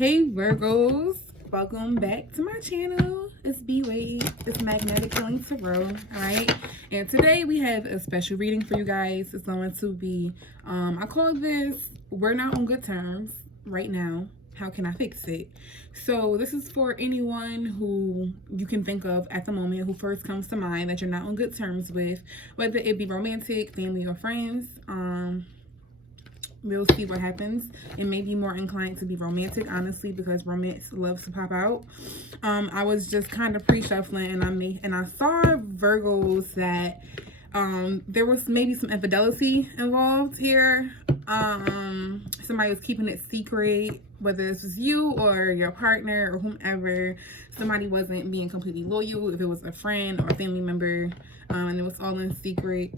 Hey Virgos, welcome back to my channel. It's B Wade. It's Magnetic Healing Tarot. Alright, and today we have a special reading for you guys. It's going to be I call this We're Not on Good Terms Right Now. How can I fix it? So this is for anyone who you can think of at the moment, who first comes to mind that you're not on good terms with, whether it be romantic, family, or friends. We'll see what happens. It may be more inclined to be romantic, honestly, because romance loves to pop out. I was just kind of pre-shuffling, and I saw Virgos that there was maybe some infidelity involved here. Somebody was keeping it secret, whether this was you or your partner or whomever. Somebody wasn't being completely loyal, if it was a friend or a family member, and it was all in secret.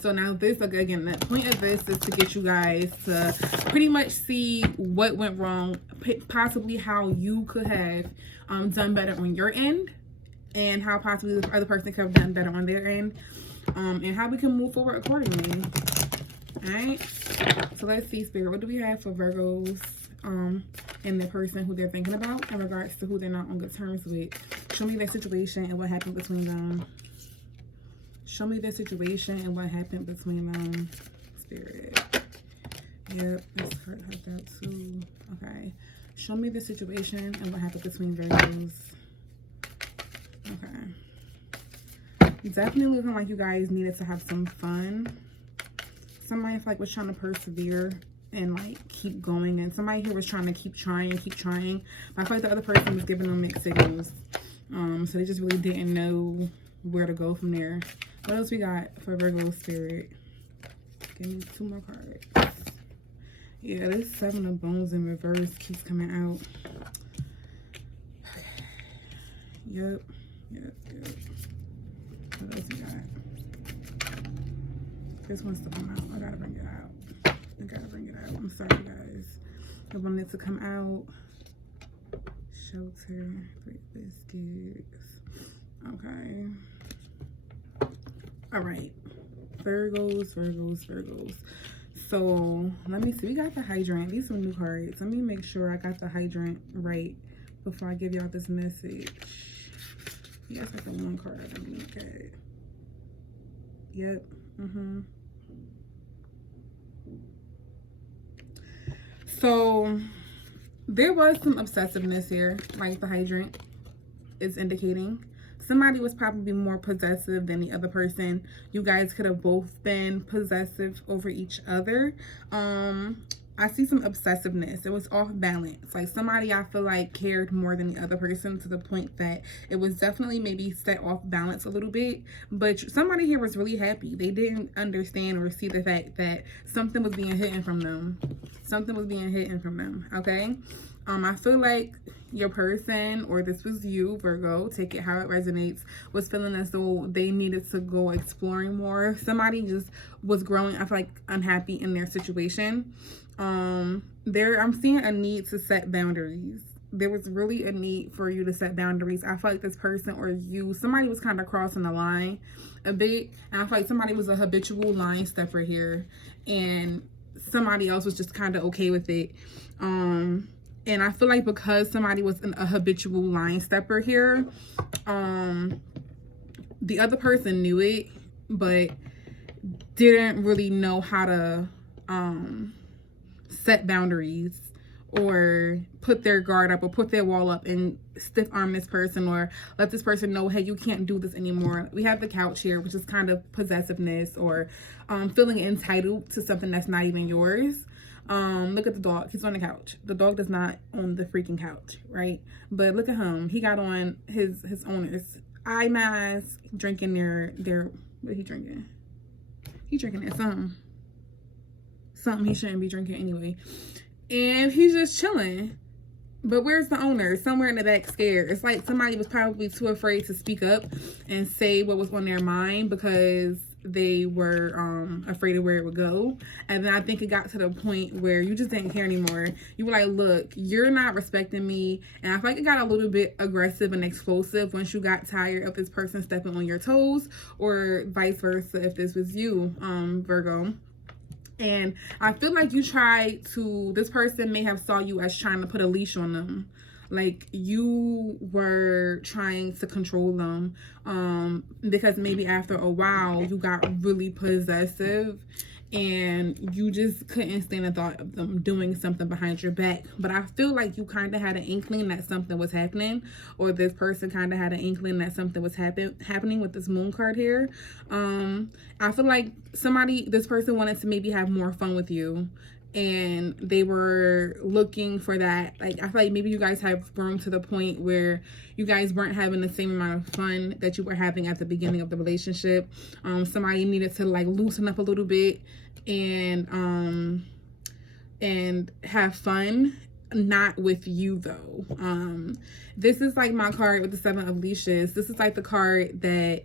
So now this, again, the point of this is to get you guys to pretty much see what went wrong, possibly how you could have done better on your end, and how possibly the other person could have done better on their end, and how we can move forward accordingly. All right, so let's see, Spirit, what do we have for Virgos and the person who they're thinking about in regards to who they're not on good terms with? Show me their situation and what happened between them. Show me the situation and what happened between them, Spirit. Yep, this card had that too. Okay. Show me the situation and what happened between Virgos. Okay. Definitely looking like you guys needed to have some fun. Somebody, I feel like, was trying to persevere and like keep going, and somebody here was trying to keep trying. But I feel like the other person was giving them mixed signals. So they just really didn't know where to go from there. What else we got for Virgo, Spirit? Give me two more cards. Yeah, this Seven of Bones in reverse keeps coming out. Okay. Yep. What else we got? This wants to come out. I gotta bring it out. I'm sorry, guys. I want it to come out. Shelter, 3 biscuits. Okay. All right, Virgos. So let me see. We got the Hydrant. These are new cards. Let me make sure I got the Hydrant right before I give y'all this message. Yes, that's the one card I didn't look at. Yep. So there was some obsessiveness here, like the Hydrant is indicating. Somebody was probably more possessive than the other person. You guys could have both been possessive over each other. I see some obsessiveness. It was off balance. Like somebody, I feel like, cared more than the other person to the point that it was definitely maybe set off balance a little bit. But somebody here was really happy. They didn't understand or see the fact that something was being hidden from them. Okay? I feel like your person, or this was you, Virgo, take it how it resonates, was feeling as though they needed to go exploring more. Somebody just was growing, I feel like, unhappy in their situation. I'm seeing a need to set boundaries. There was really a need for you to set boundaries. I feel like this person or you, somebody was kind of crossing the line a bit. And I feel like somebody was a habitual line stepper here, and somebody else was just kind of okay with it. And I feel like because somebody was a habitual line stepper here, the other person knew it, but didn't really know how to set boundaries or put their guard up or put their wall up and stiff arm this person or let this person know, hey, you can't do this anymore. We have the couch here, which is kind of possessiveness or feeling entitled to something that's not even yours. Look at the dog. He's on the couch. The dog does not own the freaking couch, right? But look at him. He got on his owner's eye mask, drinking their what he drinking? He drinking that something he shouldn't be drinking anyway. And he's just chilling. But where's the owner? Somewhere in the back, scared. It's like somebody was probably too afraid to speak up and say what was on their mind because they were afraid of where it would go. And then I think it got to the point where you just didn't care anymore. You were like, look, you're not respecting me. And I feel like it got a little bit aggressive and explosive once you got tired of this person stepping on your toes, or vice versa if this was you, Virgo. And I feel like you tried to, this person may have saw you as trying to put a leash on them. Like you were trying to control them, because maybe after a while you got really possessive and you just couldn't stand the thought of them doing something behind your back. But I feel like you kind of had an inkling that something was happening, or this person kind of had an inkling that something was happening with this moon card here. I feel like this person wanted to maybe have more fun with you, and they were looking for that. Like, I feel like maybe you guys have grown to the point where you guys weren't having the same amount of fun that you were having at the beginning of the relationship. Somebody needed to like loosen up a little bit and have fun, not with you though. This is like my card with the 7 of leashes. This is like the card that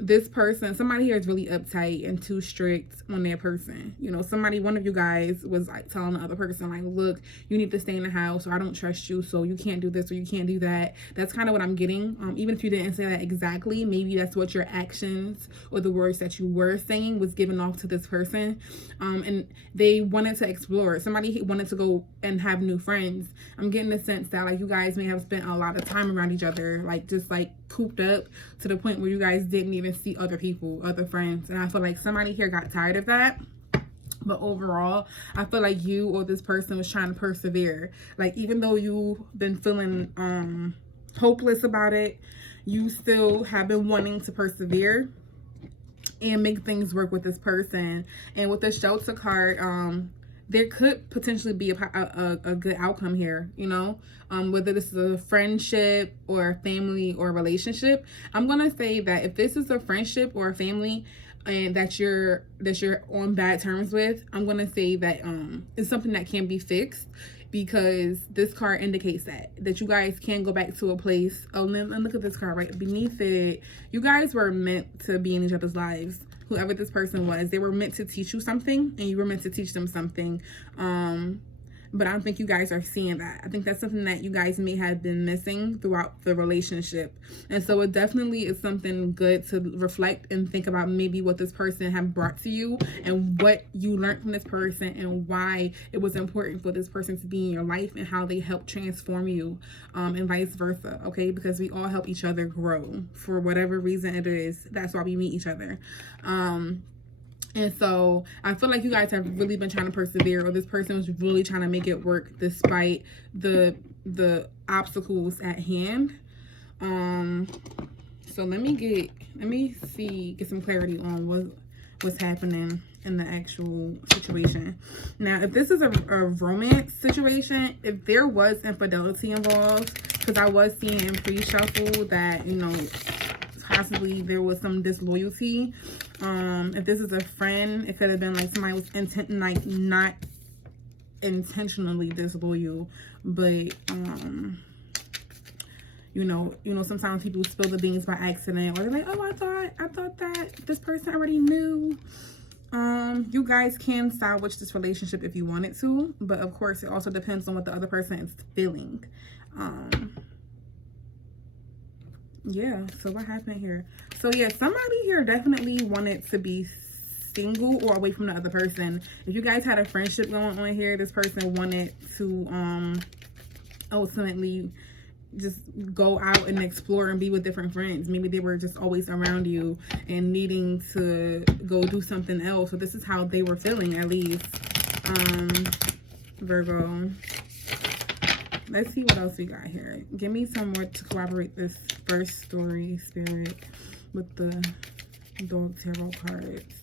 this person, somebody here is really uptight and too strict on their person. You know, one of you guys was like telling the other person, like, look, you need to stay in the house, or I don't trust you, so you can't do this or you can't do that. That's kind of what I'm getting. Even if you didn't say that exactly, maybe that's what your actions or the words that you were saying was given off to this person. And they wanted to explore. Somebody wanted to go and have new friends. I'm getting the sense that like you guys may have spent a lot of time around each other, like just like cooped up to the point where you guys didn't even see other people, other friends. And I feel like somebody here got tired of that. But overall, I feel like you or this person was trying to persevere. Like, even though you've been feeling hopeless about it, you still have been wanting to persevere and make things work with this person. And with the shelter card, there could potentially be a good outcome here, you know, whether this is a friendship or a family or a relationship. I'm going to say that if this is a friendship or a family and that you're on bad terms with, I'm going to say that it's something that can be fixed, because this card indicates that you guys can go back to a place. Oh, and look at this card right beneath it. You guys were meant to be in each other's lives. Whoever this person was, they were meant to teach you something, and you were meant to teach them something. But I don't think you guys are seeing that. I think that's something that you guys may have been missing throughout the relationship. And so it definitely is something good to reflect and think about maybe what this person have brought to you and what you learned from this person and why it was important for this person to be in your life and how they help transform you, and vice versa, okay? Because we all help each other grow for whatever reason it is. That's why we meet each other. And so I feel like you guys have really been trying to persevere, or this person was really trying to make it work despite the obstacles at hand. So let me get some clarity on what's happening in the actual situation. Now, if this is a romance situation, if there was infidelity involved, because I was seeing in pre-shuffle that, you know, possibly there was some disloyalty. If this is a friend, it could have been like somebody was not intentionally disloyal, but you know, sometimes people spill the beans by accident, or they're like, oh, I thought that this person already knew. You guys can salvage this relationship if you wanted to, but of course it also depends on what the other person is feeling. Yeah, so what happened here? So yeah, somebody here definitely wanted to be single or away from the other person. If you guys had a friendship going on here, this person wanted to ultimately just go out and explore and be with different friends. Maybe they were just always around you and needing to go do something else. So this is how they were feeling, at least. Virgo. Let's see what else we got here. Give me some more to corroborate this first story, Spirit, with the dog tarot cards.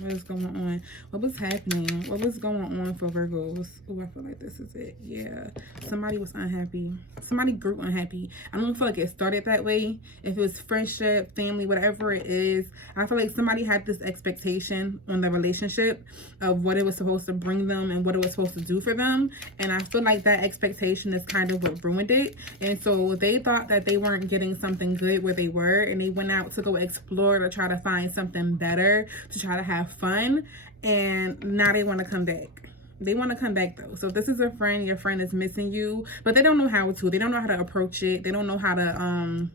What is going on? What was happening? What was going on for Virgos? Oh, I feel like this is it. Yeah. Somebody was unhappy. Somebody grew unhappy. I don't feel like it started that way. If it was friendship, family, whatever it is, I feel like somebody had this expectation on the relationship of what it was supposed to bring them and what it was supposed to do for them. And I feel like that expectation is kind of what ruined it. And so they thought that they weren't getting something good where they were, and they went out to go explore to try to find something better, to try to have fun, and now they want to come back. They want to come back though. So if this is a friend, your friend is missing you, but they don't know how to. They don't know how to approach it. They don't know how to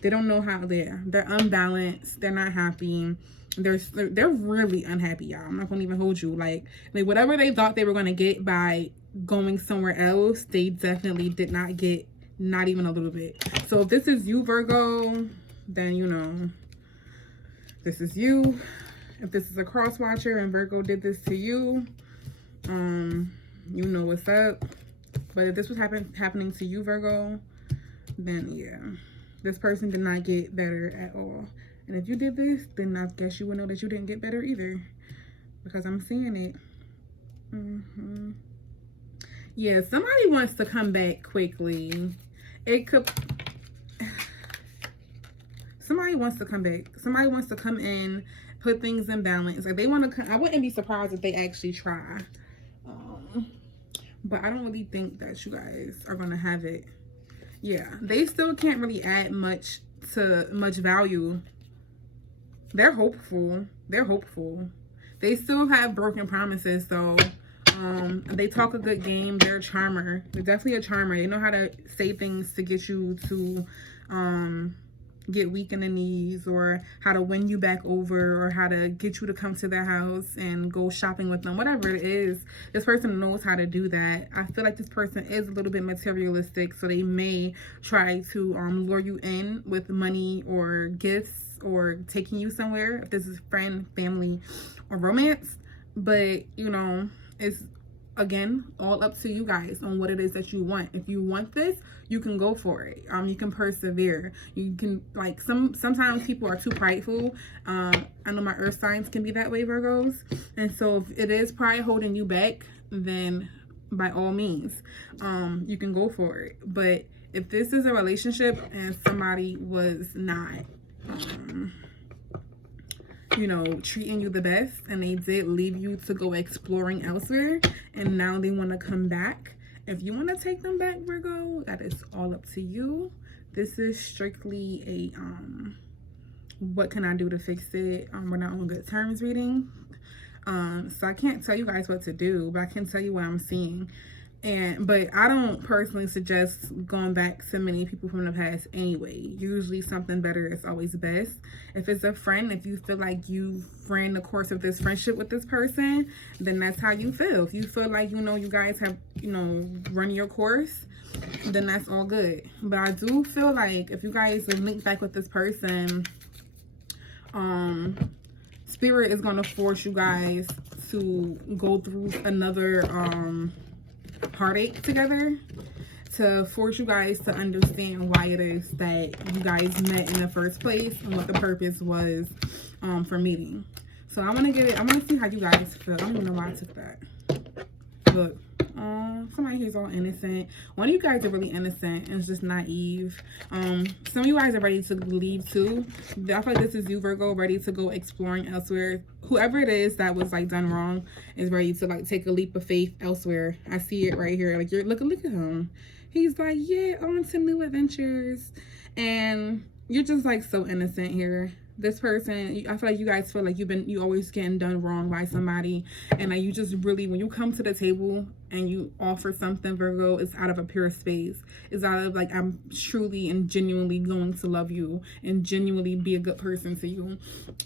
they're unbalanced. They're not happy. they're really unhappy, y'all. I'm not gonna even hold you. Like whatever they thought they were gonna get by going somewhere else, they definitely did not get, not even a little bit. So if this is you, Virgo, then you know this is you. If this is a cross watcher and Virgo did this to you, you know what's up. But if this was happening to you, Virgo, then yeah, this person did not get better at all. And if you did this, then I guess you would know that you didn't get better either, because I'm seeing it. Yeah, somebody wants to come back quickly. It could, somebody wants to come back. Somebody wants to come in, put things in balance. Like they want to, I wouldn't be surprised if they actually try. But I don't really think that you guys are going to have it. Yeah, they still can't really add much value. They're hopeful. They're hopeful. They still have broken promises, though. They talk a good game. They're a charmer. They're definitely a charmer. They know how to say things to get you to get weak in the knees, or how to win you back over, or how to get you to come to their house and go shopping with them. Whatever it is, this person knows how to do that. I feel like this person is a little bit materialistic, so they may try to lure you in with money or gifts or taking you somewhere, if this is friend, family, or romance. But you know, it's again all up to you guys on what it is that you want. If you want this, you can go for it. You can persevere. You can, like, sometimes people are too prideful. I know my earth signs can be that way, Virgos, and so if it is pride holding you back, then by all means you can go for it. But if this is a relationship and somebody was not you know, treating you the best, and they did leave you to go exploring elsewhere, and now they want to come back, if you want to take them back, Virgo, that is all up to you. This is strictly a what can I do to fix it? We're not on good terms reading, so I can't tell you guys what to do, but I can tell you what I'm seeing. But I don't personally suggest going back to many people from the past anyway. Usually something better is always best. If it's a friend, if you feel like you ran the course of this friendship with this person, then that's how you feel. If you feel like, you know, you guys have, you know, run your course, then that's all good. But I do feel like if you guys are linked back with this person, Spirit is going to force you guys to go through another heartache together, to force you guys to understand why it is that you guys met in the first place and what the purpose was for meeting. So I want to see how you guys feel. I don't even know why I took that. Look, somebody who's all innocent. One of you guys are really innocent and it's just naive. Some of you guys are ready to leave too. I feel like this is you, Virgo, ready to go exploring elsewhere. Whoever it is that was like done wrong is ready to like take a leap of faith elsewhere. I see it right here. Like, you're look at him. He's like, yeah, on to new adventures. And you're just like so innocent here. This person, I feel like you guys feel like you always getting done wrong by somebody, and like you just really, when you come to the table and you offer something, Virgo, it's out of a pure space. It's out of like, I'm truly and genuinely going to love you and genuinely be a good person to you.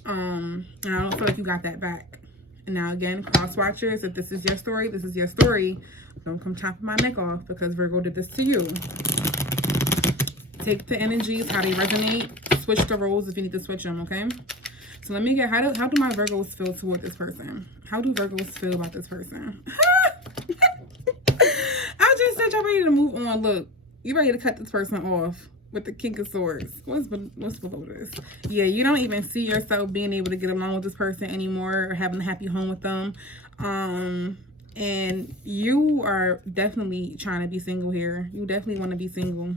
And I don't feel like you got that back. And now again, cross watchers, if this is your story, this is your story. Don't come chopping my neck off because Virgo did this to you. Take the energies, how they resonate. Switch the roles if you need to switch them, okay? So let me get, how do my Virgos feel toward this person? How do Virgos feel about this person? I just said y'all ready to move on. Look, you ready to cut this person off with the King of Swords. What's below this? Yeah, you don't even see yourself being able to get along with this person anymore or having a happy home with them. And you are definitely trying to be single here. You definitely want to be single.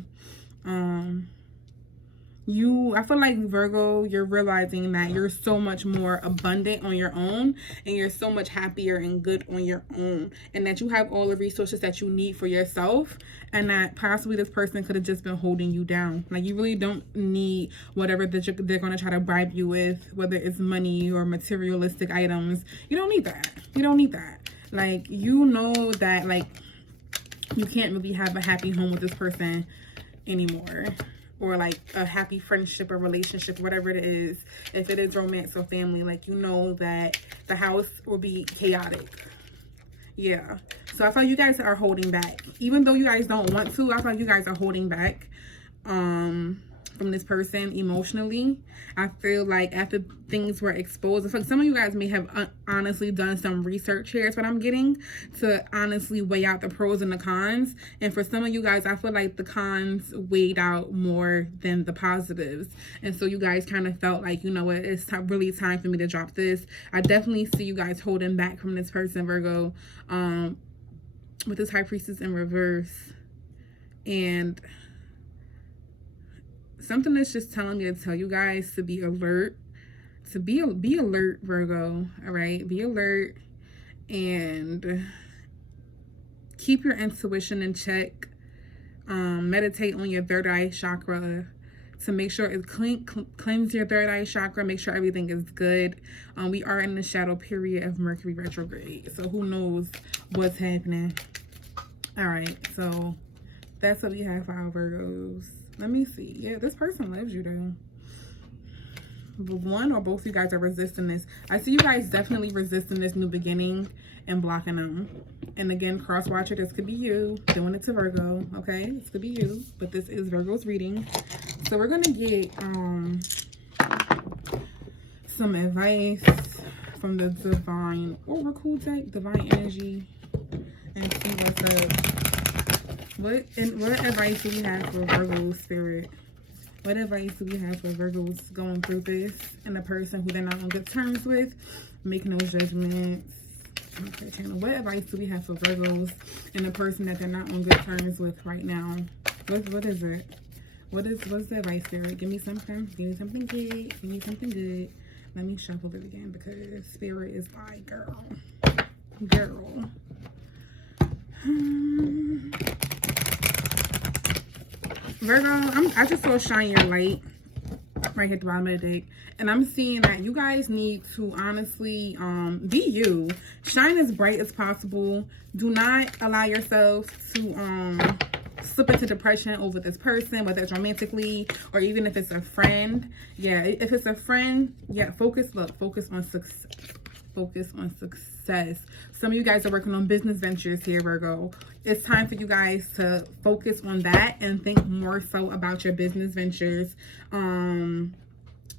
I feel like, Virgo, you're realizing that you're so much more abundant on your own, and you're so much happier and good on your own, and that you have all the resources that you need for yourself, and that possibly this person could have just been holding you down. Like, you really don't need whatever that they're going to try to bribe you with, whether it's money or materialistic items. You don't need that. You don't need that. Like, you know that, like, you can't really have a happy home with this person anymore. or like a happy friendship or relationship, whatever it is. If it is romance or family, like, you know that the house will be chaotic. Yeah. So I feel like you guys are holding back. Even though you guys don't want to, I feel like you guys are holding back from this person emotionally. I feel like after things were exposed, I feel like some of you guys may have honestly done some research here, is what I'm getting, to honestly weigh out the pros and the cons. And for some of you guys, I feel like the cons weighed out more than the positives. And so you guys kind of felt like, you know what, it's really time for me to drop this. I definitely see you guys holding back from this person, Virgo, with this High Priestess in reverse. And something that's just telling me to tell you guys to be alert, be alert, Virgo. All right, be alert and keep your intuition in check. Meditate on your third eye chakra to make sure it cleanse your third eye chakra. Make sure everything is good. We are in the shadow period of Mercury retrograde, so who knows what's happening. All right, so that's what we have for our Virgos. Let me see. Yeah, this person loves you though. One or both of you guys are resisting this. I see you guys definitely resisting this new beginning and blocking them. And again, cross watcher, this could be you doing it to Virgo. Okay, this could be you, but this is Virgo's reading. So we're gonna get some advice from the divine oracle deck, divine energy, and see what's up. What advice do we have for Virgo spirit? What advice do we have for Virgos going through this and the person who they're not on good terms with, making those judgments? Okay, channel. What advice do we have for Virgos and the person that they're not on good terms with right now? What is it? What's the advice, spirit? Give me something. Give me something good. Give me something good. Let me shuffle it again because spirit is like, girl. Virgo, I just saw shine your light right here at the bottom of the deck, and I'm seeing that you guys need to honestly be you. Shine as bright as possible. Do not allow yourself to slip into depression over this person, whether it's romantically or even if it's a friend. Yeah, if it's a friend, yeah, focus on success. Focus on success. Some of you guys are working on business ventures here, Virgo. It's time for you guys to focus on that and think more so about your business ventures.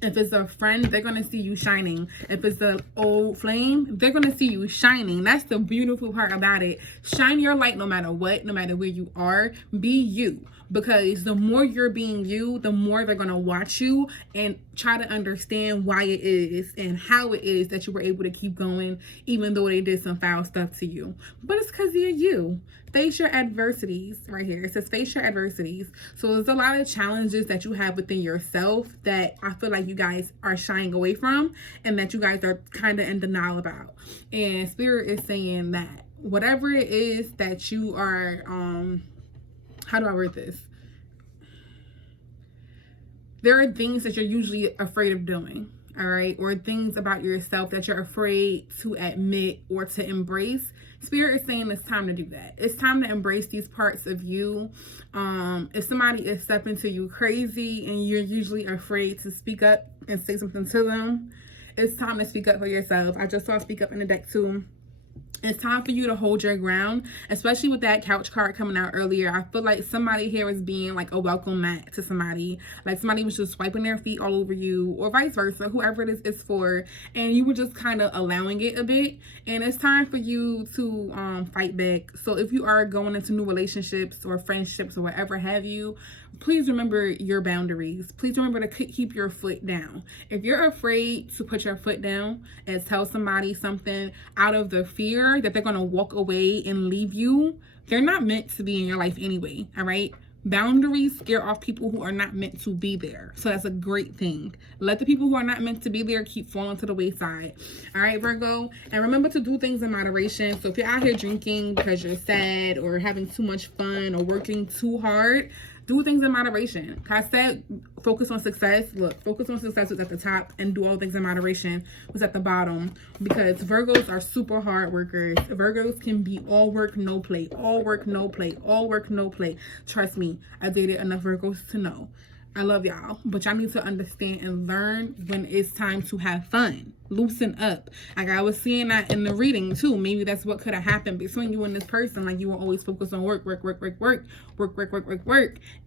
If it's a friend, they're going to see you shining. If it's an old flame, they're going to see you shining. That's the beautiful part about it. Shine your light no matter what, no matter where you are. Be you. Because the more you're being you, the more they're going to watch you and try to understand why it is and how it is that you were able to keep going, even though they did some foul stuff to you. But it's because you're you. Face your adversities right here. It says face your adversities. So there's a lot of challenges that you have within yourself that I feel like you guys are shying away from and that you guys are kind of in denial about. And Spirit is saying that whatever it is that you are, how do I word this? There are things that you're usually afraid of doing, all right? Or things about yourself that you're afraid to admit or to embrace. Spirit is saying it's time to do that. It's time to embrace these parts of you. If somebody is stepping to you crazy and you're usually afraid to speak up and say something to them, it's time to speak up for yourself. I just saw speak up in the deck too. It's time for you to hold your ground, especially with that couch card coming out earlier. I feel like somebody here is being like a welcome mat to somebody. Like somebody was just swiping their feet all over you, or vice versa, whoever it is for. And you were just kind of allowing it a bit. And it's time for you to fight back. So if you are going into new relationships or friendships or whatever have you, please remember your boundaries. Please remember to keep your foot down. If you're afraid to put your foot down and tell somebody something out of the fear that they're going to walk away and leave you, they're not meant to be in your life anyway, all right? Boundaries scare off people who are not meant to be there. So that's a great thing. Let the people who are not meant to be there keep falling to the wayside. All right, Virgo? And remember to do things in moderation. So if you're out here drinking because you're sad or having too much fun or working too hard, do things in moderation. I said focus on success. Look, focus on success was at the top and do all things in moderation was at the bottom, because Virgos are super hard workers. Virgos can be all work, no play. All work, no play. All work, no play. Trust me, I dated enough Virgos to know. I love y'all, but y'all need to understand and learn when it's time to have fun. Loosen up. Like I was seeing that in the reading too. Maybe that's what could have happened between you and this person. Like you were always focused on work,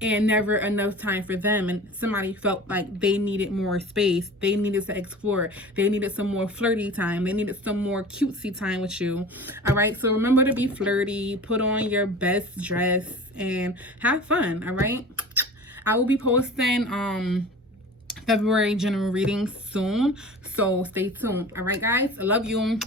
and never enough time for them. And somebody felt like they needed more space. They needed to explore. They needed some more flirty time. They needed some more cutesy time with you. All right. So remember to be flirty. Put on your best dress and have fun. All right. I will be posting February general readings soon, so stay tuned. All right, guys, I love you.